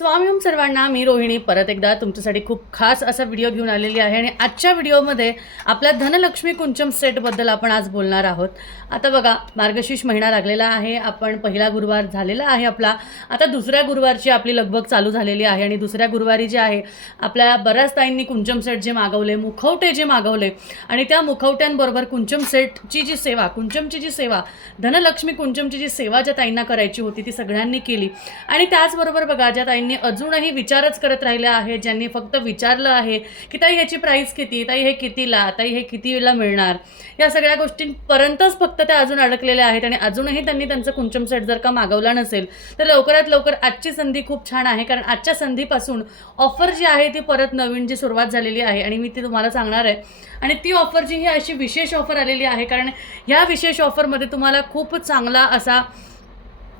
स्वामी ओम सर्वांना मी रोहिणी. परत एकदा तुमच्यासाठी खूप खास असा व्हिडिओ घेऊन आलेली आहे आणि आजच्या व्हिडिओमध्ये आपल्या धनलक्ष्मी कुंचम सेटबद्दल आपण आज बोलणार आहोत. आता बघा मार्गशीर्ष महिना लागलेला आहे आपण पहिला गुरुवार झालेला आहे आपला. आता दुसऱ्या गुरुवारची आपली लगबग चालू झालेली आहे आणि दुसऱ्या गुरुवारी जे आहे आपल्या बऱ्याच ताईंनी कुंचम सेट जे मागवले मुखवटे जे मागवले आणि त्या मुखवट्यांबरोबर कुंचम सेटची जी सेवा कुंचमची जी सेवा धनलक्ष्मी कुंचमची जी सेवा ज्या ताईंना करायची होती ती सगळ्यांनी केली. आणि त्याचबरोबर बघा ज्या ताईंनी अजूनही विचारच करत राहिल्या आहेत ज्यांनी फक्त विचारलं आहे की ताई ह्याची प्राईस किती? ताई हे कितीला? ताई हे कितीला मिळणार? या सगळ्या गोष्टींपर्यंतच फक्त त्या अजून अडकलेल्या आहेत आणि अजूनही त्यांनी त्यांचं कुंचम सेट जर का मागवला नसेल तर लवकरात लवकर आजची संधी खूप छान आहे. कारण आजच्या संधीपासून ऑफर जी आहे ती परत नवीन जी सुरुवात झालेली आहे आणि मी ती तुम्हाला सांगणार आहे. आणि ती ऑफर जी ही अशी विशेष ऑफर आलेली आहे. कारण ह्या विशेष ऑफरमध्ये तुम्हाला खूप चांगला असा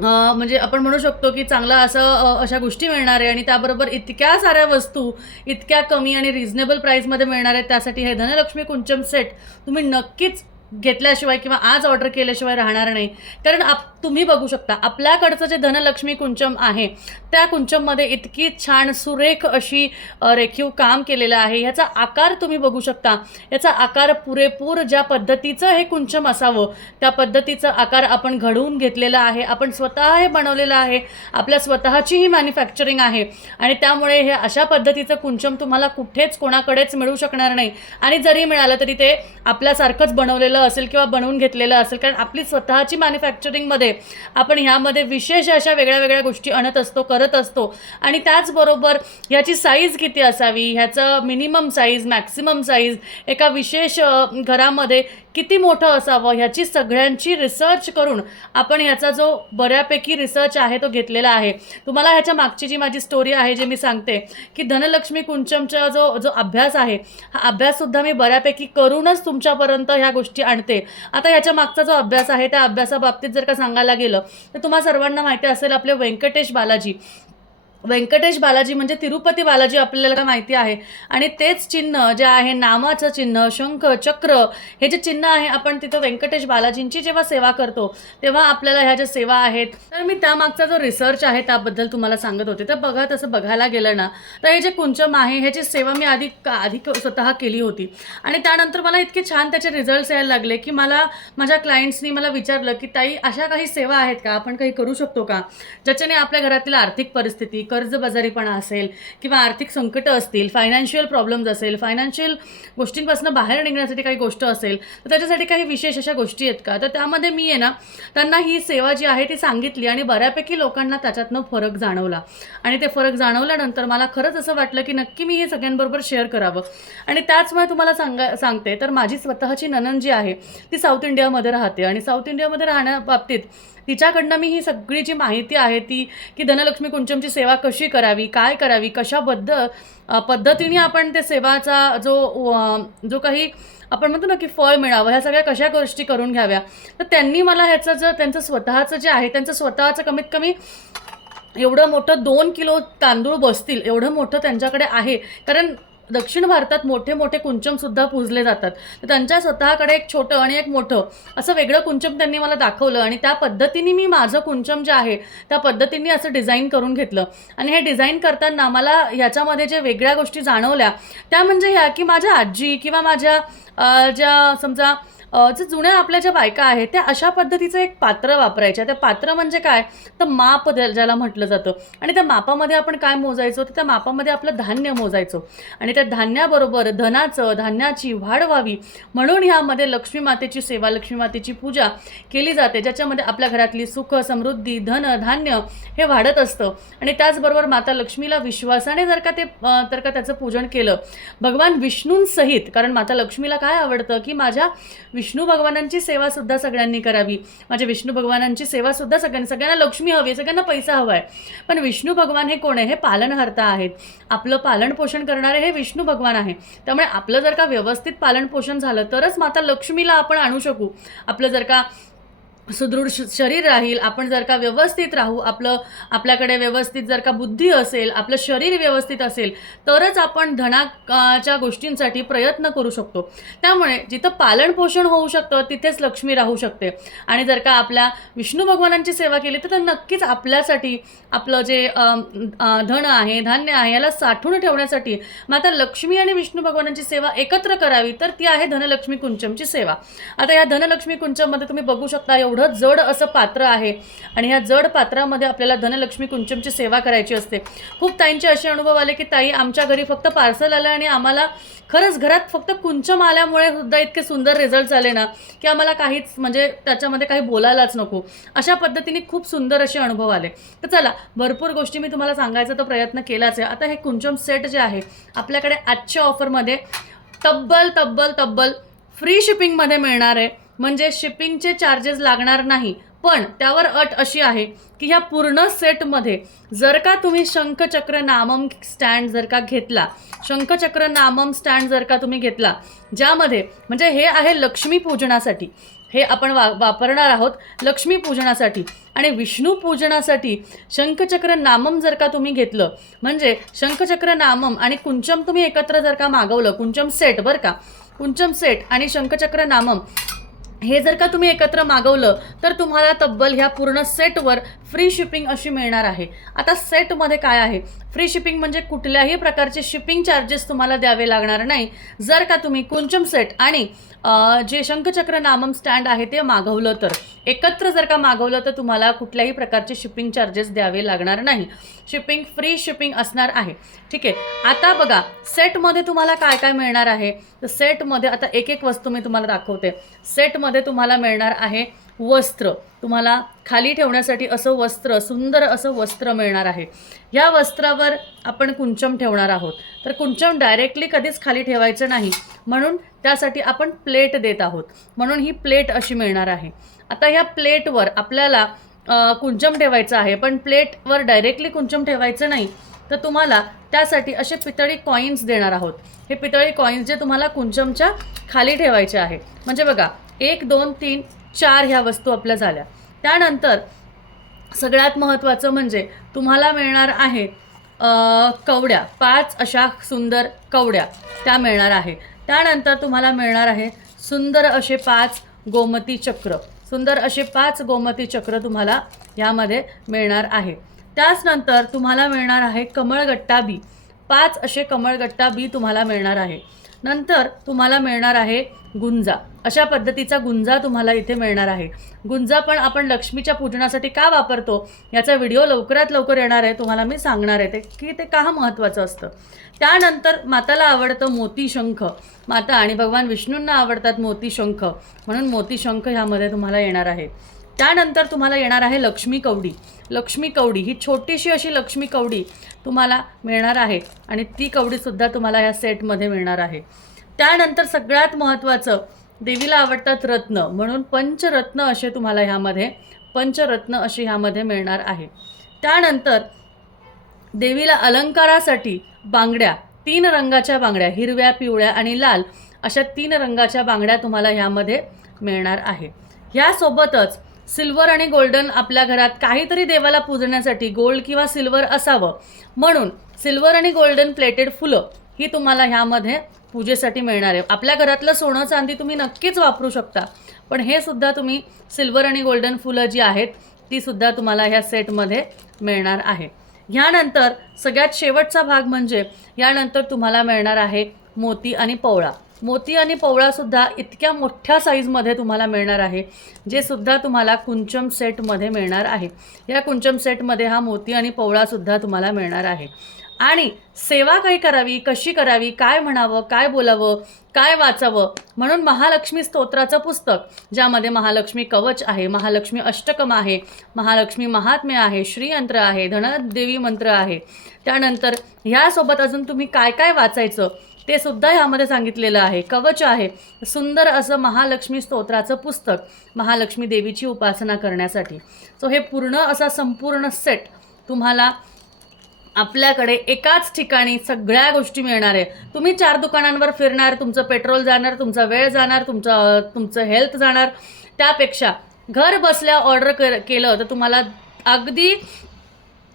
म्हणजे आपण म्हणू शकतो की चांगला असं अशा गोष्टी मिळणार आहे आणि त्याबरोबर इतक्या साऱ्या वस्तू इतक्या कमी आणि रिझनेबल प्राईसमध्ये मिळणार आहेत त्यासाठी हे धनलक्ष्मी कुंचम सेट तुम्ही नक्कीच घेतल्याशिवाय किंवा आज ऑर्डर केल्याशिवाय राहणार नाही. कारण आप तुम्ही बघू शकता आपल्याकडचं जे धनलक्ष्मी कुंचम आहे त्या कुंचममध्ये इतकी छान सुरेख अशी रेखीव काम केलेलं आहे. ह्याचा आकार तुम्ही बघू शकता. याचा आकार पुरेपूर ज्या पद्धतीचं हे कुंचम असावं त्या पद्धतीचं आकार आपण घडवून घेतलेला आहे. आपण स्वतः हे बनवलेलं आहे. आपल्या स्वतःची ही मॅन्युफॅक्चरिंग आहे. आणि त्यामुळे हे अशा पद्धतीचं कुंचम तुम्हाला कुठेच कोणाकडेच मिळू शकणार नाही. आणि जरी मिळालं तरी ते आपल्यासारखंच बनवलेलं असेल किंवा बनवून घेतलेलं असेल कारण आपली स्वतःची मॅन्युफॅक्चरिंगमध्ये आपण ह्यामध्ये विशेष अशा वेगळ्या वेगळ्या गोष्टी आणत असतो करत असतो. आणि त्याचबरोबर ह्याची साईज किती असावी? ह्याचं मिनिमम साईज मॅक्सिमम साईज एका विशेष घरामध्ये किती मोठं असावं? ह्याची सगळ्यांची रिसर्च करून आपण ह्याचा जो बऱ्यापैकी रिसर्च आहे तो घेतलेला आहे. तुम्हाला ह्याच्या मागची जी माझी स्टोरी आहे जे मी सांगते की धनलक्ष्मी कुंचमचा जो जो अभ्यास आहे हा अभ्याससुद्धा मी बऱ्यापैकी करूनच तुमच्यापर्यंत ह्या गोष्टी आणते. आता ह्याच्या मागचा जो अभ्यास आहे त्या अभ्यासाबाबतीत जर का सांगायला गेलं तर तुम्हा सर्वांना माहिती असेल आपले व्यंकटेश बालाजी. व्यंकटेश बालाजी म्हणजे तिरुपती बालाजी आपल्याला माहिती आहे? आणि तेच चिन्ह जे आहे नामाचं चिन्ह शंख चक्र हे जे चिन्ह आहे आपण तिथं व्यंकटेश बालाजींची जेव्हा सेवा करतो तेव्हा आपल्याला ह्या ज्या सेवा आहेत तर मी त्यामागचा जो रिसर्च आहे त्याबद्दल तुम्हाला सांगत होते. तर बघा तसं बघायला गेलं ना तर हे जे कुंचम आहे ह्याची सेवा मी आधी का आधी क- स्वतः केली होती. आणि त्यानंतर मला इतके छान त्याचे रिझल्ट्स यायला लागले की मला माझ्या क्लायंट्सनी मला विचारलं की ताई अशा काही सेवा आहेत का? आपण काही करू शकतो का? ज्याच्याने आपल्या घरातील आर्थिक परिस्थिती कर्जबाजारीपणा असेल किंवा आर्थिक संकटं असतील फायनान्शियल प्रॉब्लेम्स असेल फायनान्शियल गोष्टींपासून बाहेर निघण्यासाठी काही गोष्ट असेल तर त्याच्यासाठी काही विशेष अशा गोष्टी आहेत का? तर त्यामध्ये मी आहे ना त्यांना ही सेवा जी आहे ती सांगितली आणि बऱ्यापैकी लोकांना त्याच्यातनं फरक जाणवला. आणि ते फरक जाणवल्यानंतर मला खरंच असं वाटलं की नक्की मी हे सगळ्यांबरोबर शेअर करावं. आणि त्याचमुळे तुम्हाला सांगा सांगते तर माझी स्वतःची ननन जी आहे ती साऊथ इंडियामध्ये राहते. आणि साऊथ इंडियामध्ये राहण्याबाबतीत तिच्याकडनं मी ही सगळी जी माहिती आहे ती की धनलक्ष्मी कुंचमची सेवा कशी करावी काय करावी कशाबद्ध पद्धतीने आपण ते सेवाचा जो जो काही आपण म्हणतो ना की फळ मिळावं ह्या सगळ्या कशा गोष्टी करून घ्याव्या तर त्यांनी मला ह्याचं जर त्यांचं स्वतःचं जे आहे त्यांचं स्वतःचं कमीत कमी एवढं मोठं दोन किलो तांदूळ बसतील एवढं मोठं त्यांच्याकडे आहे कारण दक्षिण भारतात मोठे मोठे कुंचमसुद्धा पूजले जातात. तर त्यांच्या स्वतःकडे एक छोटं आणि एक मोठं असं वेगळं कुंचम त्यांनी मला दाखवलं आणि त्या पद्धतीने मी माझं कुंचम जे आहे त्या पद्धतीने असं डिझाईन करून घेतलं. आणि हे डिझाईन करताना मला ह्याच्यामध्ये जे वेगळ्या गोष्टी जाणवल्या त्या म्हणजे ह्या की माझ्या आजी किंवा माझ्या ज्या समजा जे जुन्या आपल्या ज्या बायका आहेत त्या अशा पद्धतीचं एक पात्र वापरायच्या. त्या पात्र म्हणजे काय? तर माप ज्याला म्हटलं जातं. आणि त्या मापामध्ये आपण काय मोजायचो? तर त्या मापामध्ये आपलं धान्य मोजायचो. आणि त्या धान्याबरोबर धनाचं धान्याची वाढ व्हावी. म्हणून ह्यामध्ये लक्ष्मी मातेची सेवा लक्ष्मी मातेची पूजा केली जाते ज्याच्यामध्ये आपल्या घरातली सुख समृद्धी धन धान्य हे वाढत असतं. आणि त्याचबरोबर माता लक्ष्मीला विश्वासाने जर का ते तर का त्याचं पूजन केलं भगवान विष्णूंसहित कारण माता लक्ष्मीला काय आवडतं? की माझ्या विष्णू भगवानांची सेवा सुद्धा सगळ्यांनी करावी. माझ्या विष्णू भगवानांची सेवा सुद्धा सगळ्यांनी सगळ्यांना लक्ष्मी हवी आहे, सगळ्यांना पैसा हवा आहे. पण विष्णू भगवान हे कोण आहे? हे पालनहर्ता आहेत. आपलं पालनपोषण करणारे हे विष्णू भगवान आहे. त्यामुळे आपलं जर का व्यवस्थित पालनपोषण झालं तरच माता लक्ष्मीला आपण आणू शकू. आपलं जर का सुदृढ श- शरीर राहील आपण जर का व्यवस्थित राहू आपलं आपल्याकडे व्यवस्थित जर का बुद्धी असेल आपलं शरीर व्यवस्थित असेल तरच आपण धनाच्या गोष्टींसाठी प्रयत्न करू शकतो. त्यामुळे जिथं पालनपोषण होऊ शकतं तिथेच लक्ष्मी राहू शकते. आणि जर का आपल्या विष्णू भगवानांची सेवा केली तर नक्कीच आपल्यासाठी आपलं जे धन आहे धान्य आहे याला साठवून ठेवण्यासाठी मग आता लक्ष्मी आणि विष्णू भगवानांची सेवा एकत्र करावी तर ती आहे धनलक्ष्मी कुंचमची सेवा. आता या धनलक्ष्मी कुंचममध्ये तुम्ही बघू शकता एवढं जड असं पात्र आहे. आणि ह्या जड पात्रामध्ये आपल्याला धनलक्ष्मी कुंचमची सेवा करायची असते. खूप ताईंचे असे अनुभव आले की ताई आमच्या घरी फक्त पार्सल आलं आणि आम्हाला खरंच घरात फक्त कुंचम आल्यामुळे सुद्धा इतके सुंदर रिझल्ट झाले ना की आम्हाला काहीच म्हणजे त्याच्यामध्ये काही बोलायलाच नको. अशा पद्धतीने खूप सुंदर असे अनुभव आले. तर चला भरपूर गोष्टी मी तुम्हाला सांगायचा तर प्रयत्न केलाच आहे. आता हे कुंचम सेट जे आहे आपल्याकडे आजच्या ऑफरमध्ये तब्बल तब्बल तब्बल फ्री शिपिंगमध्ये मिळणार आहे. म्हणजे शिपिंगचे चार्जेस लागणार नाही. पण त्यावर अट अशी आहे की ह्या पूर्ण सेटमध्ये जर का तुम्ही शंखचक्र नामम स्टँड जर का घेतला शंखचक्र नामम स्टँड जर का तुम्ही घेतला ज्यामध्ये म्हणजे हे आहे लक्ष्मी पूजनासाठी. हे आपण वा वापरणार आहोत लक्ष्मी पूजनासाठी. आणि विष्णू पूजनासाठी शंखचक्र नामम जर का तुम्ही घेतलं म्हणजे शंखचक्र नामम आणि कुंचम तुम्ही एकत्र जर का मागवलं कुंचम सेट बरं का? कुंचम सेट आणि शंखचक्र नामम हे जर का तुम्ही एकत्र मागवलं तर तुम्हाला तब्बल ह्या पूर्ण सेटवर फ्री शिपिंग अशी मिळणार आहे. आता सेटमध्ये काय आहे? फ्री शिपिंग म्हणजे कुठल्याही प्रकारचे शिपिंग चार्जेस तुम्हाला द्यावे लागणार नाही. जर का तुम्ही कुंचम सेट आणि जे शंखचक्र नामम स्टँड आहे ते मागवलं तर. एकत्र जर का मागवलं तर तुम्हाला कुठल्याही प्रकारचे शिपिंग चार्जेस द्यावे लागणार नाही. शिपिंग फ्री शिपिंग असणार आहे. ठीक आहे? आता बघा सेटमध्ये तुम्हाला काय काय मिळणार आहे? तर सेटमध्ये आता एक एक वस्तू मी तुम्हाला दाखवते. सेटमध्ये तुम्हाला मिळणार आहे वस्त्र. तुम्हाला खाली ठेवण्यासाठी असं वस्त्र सुंदर असं वस्त्र मिळणार आहे. ह्या वस्त्रावर आपण कुंचम ठेवणार आहोत. तर कुंचम डायरेक्टली कधीच खाली ठेवायचं नाही. म्हणून त्यासाठी आपण प्लेट देत आहोत. म्हणून ही प्लेट अशी मिळणार आहे. आता ह्या प्लेटवर आपल्याला कुंचम ठेवायचं आहे. पण प्लेटवर डायरेक्टली कुंचम ठेवायचं नाही. तर तुम्हाला त्यासाठी असे पितळी कॉईन्स देणार आहोत. हे पितळी कॉईन्स जे तुम्हाला कुंचमच्या खाली ठेवायचे आहे. म्हणजे बघा एक दोन तीन चार ह्या वस्तू आपल्या झाल्या. त्यानंतर सगळ्यात महत्त्वाचं म्हणजे तुम्हाला मिळणार आहे कवड्या. पाच अशा सुंदर कवड्या त्या मिळणार आहे. त्यानंतर तुम्हाला मिळणार आहे सुंदर असे पाच गोमती चक्र. सुंदर असे पाच गोमती चक्र तुम्हाला यामध्ये मिळणार आहे. त्याचनंतर तुम्हाला मिळणार आहे कमळगट्टा बी. पाच असे कमळगट्टा बी तुम्हाला मिळणार आहे. नंतर तुम्हाला मिळणार आहे गुंजा. अशा पद्धतीचा गुंजा तुम्हाला इथे मिळणार आहे. गुंजा पण आपण लक्ष्मीच्या पूजनासाठी का वापरतो? याचा व्हिडिओ लवकरात लवकर येणार आहे. तुम्हाला मी सांगणार आहे ते की ते का महत्त्वाचं असतं. त्यानंतर माताला आवडतं मोती शंख माता आणि भगवान विष्णूंना आवडतात मोती शंख म्हणून मोती शंख ह्यामध्ये तुम्हाला येणार आहे. त्यानंतर तुम्हाला येणार आहे लक्ष्मी कवडी. लक्ष्मी कवडी ही छोटीशी अशी लक्ष्मी कवडी तुम्हाला मिळणार आहे आणि ती कवडीसुद्धा तुम्हाला ह्या सेटमध्ये मिळणार आहे. त्यानंतर सगळ्यात महत्त्वाचं देवीला आवडतात रत्न. म्हणून पंचरत्न असे तुम्हाला ह्यामध्ये पंचरत्न अशी ह्यामध्ये मिळणार आहे. त्यानंतर देवीला अलंकारासाठी बांगड्या तीन रंगाच्या बांगड्या हिरव्या पिवळ्या आणि लाल अशा तीन रंगाच्या बांगड्या तुम्हाला ह्यामध्ये मिळणार आहे. ह्यासोबतच सिल्वर आणि गोल्डन आपल्या घरात काहीतरी देवाला पूजण्यासाठी गोल्ड किंवा सिल्वर असावं. म्हणून सिल्वर आणि गोल्डन प्लेटेड फुलं ही तुम्हाला ह्यामध्ये पूजेसाठी मिळणार आहे. आपल्या घरातलं सोनं चांदी तुम्ही नक्कीच वापरू शकता. पण हे सुद्धा तुम्ही सिल्वर आणि गोल्डन फुलं जी आहेत ती सुद्धा तुम्हाला ह्या सेटमध्ये मिळणार आहे. ह्यानंतर सगळ्यात शेवटचा भाग म्हणजे यानंतर तुम्हाला मिळणार आहे मोती आणि पवळा. मोती आणि पवळासुद्धा इतक्या मोठ्या साईजमध्ये तुम्हाला मिळणार आहे जे सुद्धा तुम्हाला कुंचम सेटमध्ये मिळणार आहे. या कुंचम सेटमध्ये हा मोती आणि पवळासुद्धा तुम्हाला मिळणार आहे. आणि सेवा काही करावी कशी करावी काय म्हणावं काय बोलावं काय वाचावं म्हणून महालक्ष्मी स्तोत्राचं पुस्तक ज्यामध्ये महालक्ष्मी कवच आहे महालक्ष्मी अष्टकम आहे महालक्ष्मी महात्म्य आहे श्रीयंत्र आहे धनदेवी मंत्र आहे. त्यानंतर ह्यासोबत अजून तुम्ही काय काय वाचायचं? ते सुद्धा ह्यामध्ये सांगितलेलं आहे. कवच आहे. सुंदर असं महालक्ष्मी स्तोत्राचं पुस्तक महालक्ष्मी देवीची उपासना करण्यासाठी. सो हे पूर्ण असा संपूर्ण सेट तुम्हाला आपल्याकडे एकाच ठिकाणी सगळ्या गोष्टी मिळणार आहे. तुम्ही चार दुकानांवर फिरणार तुमचं पेट्रोल जाणार तुमचा वेळ जाणार तुमचं तुमचं हेल्थ जाणार. त्यापेक्षा घर बसल्या ऑर्डर कर केलं तर तुम्हाला अगदी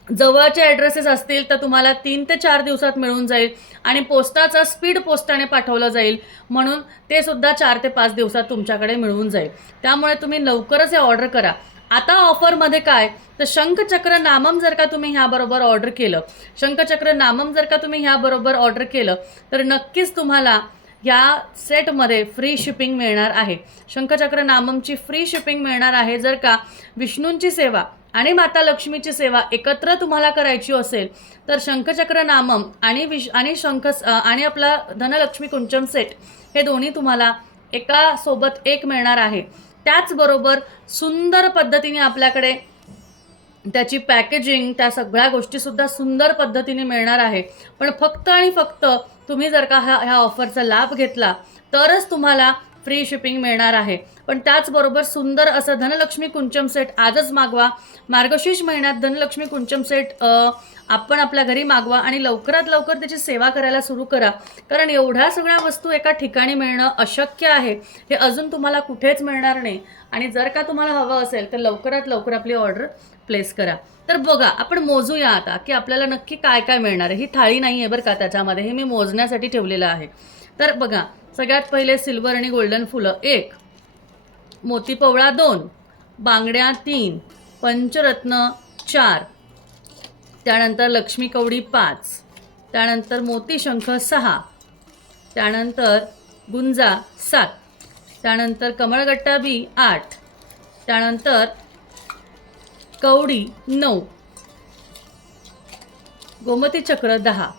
जवळचे ॲड्रेसेस असतील तर तुम्हाला तीन ते चार दिवसात मिळून जाईल आणि पोस्टाचा स्पीड पोस्टाने पाठवलं जाईल. म्हणून ते सुद्धा चार ते पाच दिवसात तुमच्याकडे मिळून जाईल. त्यामुळे तुम्ही लवकरच हे ऑर्डर करा. आता ऑफरमध्ये काय? तर शंखचक्र नामम जर का तुम्ही ह्याबरोबर ऑर्डर केलं शंखचक्र नामम जर का तुम्ही ह्याबरोबर ऑर्डर केलं तर नक्कीच तुम्हाला या सेटमध्ये फ्री शिपिंग मिळणार आहे. शंखचक्र नाममची फ्री शिपिंग मिळणार आहे जर का विष्णूंची सेवा आणि माता लक्ष्मीची सेवा एकत्र तुम्हाला करायची असेल तर शंखचक्र नामम आणि विश आणि शंख आणि आपला धनलक्ष्मी कुंचम सेट हे दोन्ही तुम्हाला एका सोबत एक मिळणार आहे. त्याचबरोबर सुंदर पद्धतीने आपल्याकडे त्याची पॅकेजिंग त्या सगळ्या गोष्टीसुद्धा सुंदर पद्धतीने मिळणार आहे. पण फक्त आणि फक्त तुम्ही जर का ह्या ह्या ऑफरचा लाभ घेतला तरच तुम्हाला फ्री शिपिंग मिळणार आहे. पण त्याचबरोबर सुंदर असं धनलक्ष्मी कुंचम सेट आजच मागवा. मार्गशीर्ष महिन्यात धनलक्ष्मी कुंचम सेट आपण आपल्या घरी मागवा आणि लवकरात लवकर त्याची सेवा करायला सुरू करा. कारण एवढ्या सगळ्या वस्तू एका ठिकाणी मिळणं अशक्य आहे. हे अजून तुम्हाला कुठेच मिळणार नाही. आणि जर का तुम्हाला हवं असेल तर लवकरात लवकर आपली ऑर्डर प्लेस करा. तर बघा आपण मोजूया आता की आपल्याला नक्की काय काय मिळणार आहे. ही थाळी नाही आहे बरं का त्याच्यामध्ये. हे मी मोजण्यासाठी ठेवलेलं आहे. तर बघा सगळ्यात पहिले सिल्वर आणि गोल्डन फुलं. एक मोतीपवळा दोन बांगड्या तीन पंचरत्न चार. त्यानंतर लक्ष्मी कवडी पाच. त्यानंतर मोतीशंख सहा. त्यानंतर गुंजा सात. त्यानंतर कमळगट्टा बी आठ. त्यानंतर कवडी नऊ. गोमती चक्र दहा.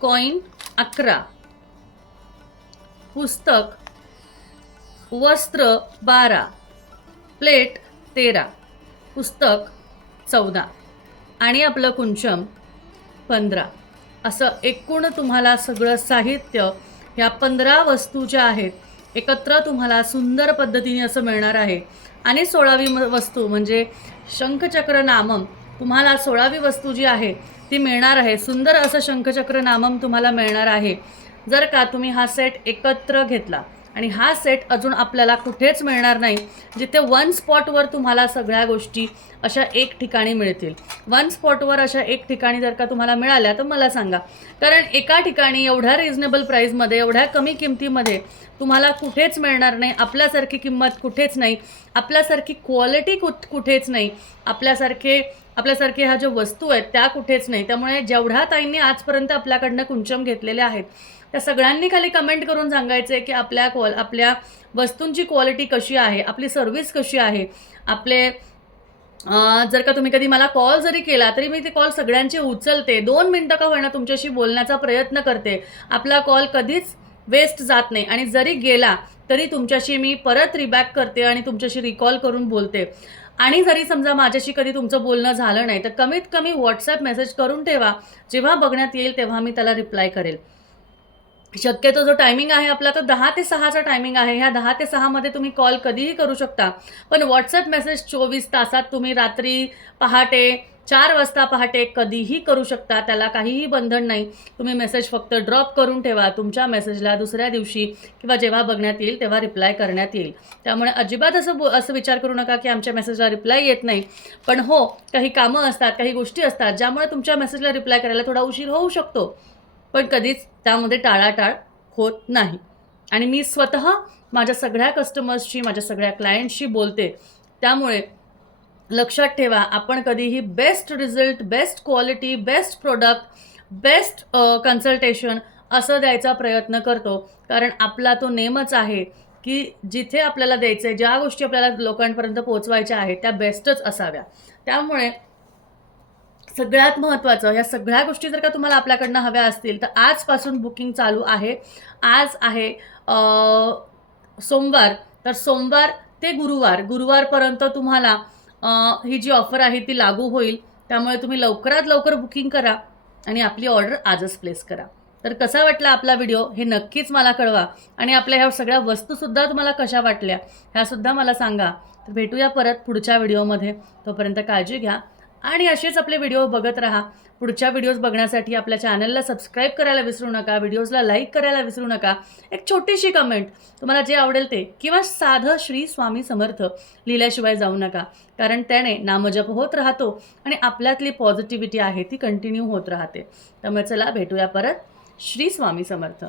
कॉईन अकरा. पुस्तक वस्त्र बारा. प्लेट तेरा. पुस्तक चौदा. आणि आपलं कुंचम पंधरा. असं एकूण तुम्हाला सगळं साहित्य ह्या पंधरा वस्तू ज्या आहेत एकत्र तुम्हाला सुंदर पद्धतीने असं मिळणार आहे. आणि सोळावी म- वस्तू म्हणजे शंखचक्र नामम तुम्हाला सोळावी वस्तू जी आहे ती मिळणार आहे. सुंदर असं शंखचक्र नामम तुम्हाला मिळणार आहे. जर का तुम्ही हा सेट एकत्र घेतला आणि हा सेट अजून आपल्याला कुठेच मिळणार नाही जिथे वन स्पॉटवर तुम्हाला सगळ्या गोष्टी अशा एक ठिकाणी मिळतील. वन स्पॉटवर अशा एक ठिकाणी जर का तुम्हाला मिळाल्या तर मला सांगा. कारण एका ठिकाणी एवढ्या रिझनेबल प्राईजमध्ये एवढ्या कमी किमतीमध्ये तुम्हाला कुठेच मिळणार नाही. आपल्यासारखी किंमत कुठेच नाही. आपल्यासारखी क्वालिटी कु कुठेच नाही. आपल्यासारखे आपल्यासारखे ह्या ज्या वस्तू आहेत त्या कुठेच नाही. त्यामुळे जेवढ्या ताईंनी आजपर्यंत आपल्याकडनं कुंचम घेतलेले आहेत त्या सगळ्यांनी खाली कमेंट करून सांगायचं आहे की आपल्या क्वाल आपल्या वस्तूंची क्वालिटी कशी आहे आपली सर्व्हिस कशी आहे आपले जर का तुम्ही कधी मला कॉल जरी केला तरी मी ते कॉल सगळ्यांचे उचलते. दोन मिनटं का होईना तुमच्याशी बोलण्याचा प्रयत्न करते. आपला कॉल कधीच वेस्ट जात नाही. आणि जरी गेला तरी तुमच्याशी मी परत रिबॅक करते आणि तुमच्याशी रिकॉल करून बोलते. आणि जरी समजा माझ्याशी कधी तुमचं बोलणं झालं नाही तर कमीत कमी व्हॉट्सअप मेसेज करून ठेवा. जेव्हा बघण्यात येईल तेव्हा मी त्याला रिप्लाय करेल. शक्यतो जो टायमिंग आहे आपला तो दहा ते सहाचा टायमिंग आहे. ह्या दहा ते सहामध्ये तुम्ही कॉल कधीही करू शकता. पण व्हॉट्सअप मेसेज चोवीस तासात तुम्ही रात्री पहाटे चार वाजता पहाटे कधीही करू शकता त्याला काहीही बंधन नाही. तुम्ही मेसेज फक्त ड्रॉप करून ठेवा. तुमच्या मेसेजला दुसऱ्या दिवशी किंवा जेव्हा बघण्यात येईल तेव्हा रिप्लाय करण्यात येईल. त्यामुळे अजिबात असं बो असं विचार करू नका की आमच्या मेसेजला रिप्लाय येत नाही. पण हो काही कामं असतात काही गोष्टी असतात ज्यामुळे तुमच्या मेसेजला रिप्लाय करायला थोडा उशीर होऊ शकतो. पण कधीच त्यामध्ये टाळाटाळ होत नाही. आणि मी स्वतः माझ्या सगळ्या कस्टमर्सशी माझ्या सगळ्या क्लायंटशी बोलते. त्यामुळे लक्षात ठेवा आपण कधीही best result best quality best product best consultation असं द्यायचा प्रयत्न करतो. कारण आपला तो नेमच आहे की जिथे आपल्याला द्यायचं आहे ज्या गोष्टी आपल्याला लोकांपर्यंत पोहोचवायच्या आहेत त्या बेस्टच असाव्या. त्यामुळे सगळ्यात महत्त्वाचं ह्या सगळ्या गोष्टी जर का तुम्हाला आपल्याकडनं हव्या असतील तर आजपासून बुकिंग चालू आहे. आज आहे सोमवार. तर सोमवार ते गुरुवार गुरुवारपर्यंत तुम्हाला ही जी ऑफर आहे ती लागू होईल. त्यामुळे तुम्ही लवकरात लवकर बुकिंग करा आणि आपली ऑर्डर आजच प्लेस करा. तर कसा वाटला आपला व्हिडिओ हे नक्कीच मला कळवा. आणि आपल्या ह्या सगळ्या वस्तूसुद्धा तुम्हाला कशा वाटल्या ह्यासुद्धा मला सांगा. तर भेटूया परत पुढच्या व्हिडिओमध्ये तोपर्यंत काळजी घ्या. आणि असेच आपले व्हिडिओ बघत राहा. पुढच्या व्हिडिओज बघण्यासाठी आपल्या चॅनलला सबस्क्राईब करायला विसरू नका व्हिडिओजला लाईक करायला विसरू नका. एक छोटीशी कमेंट तुम्हाला जे आवडेल ते. किंवा साधं श्री स्वामी समर्थ लिहिल्याशिवाय जाऊ नका. कारण त्याने नामजप होत राहतो आणि आपल्यातली पॉझिटिव्हिटी आहे ती कंटिन्यू होत राहते. त्यामुळे चला भेटूया परत. श्री स्वामी समर्थ.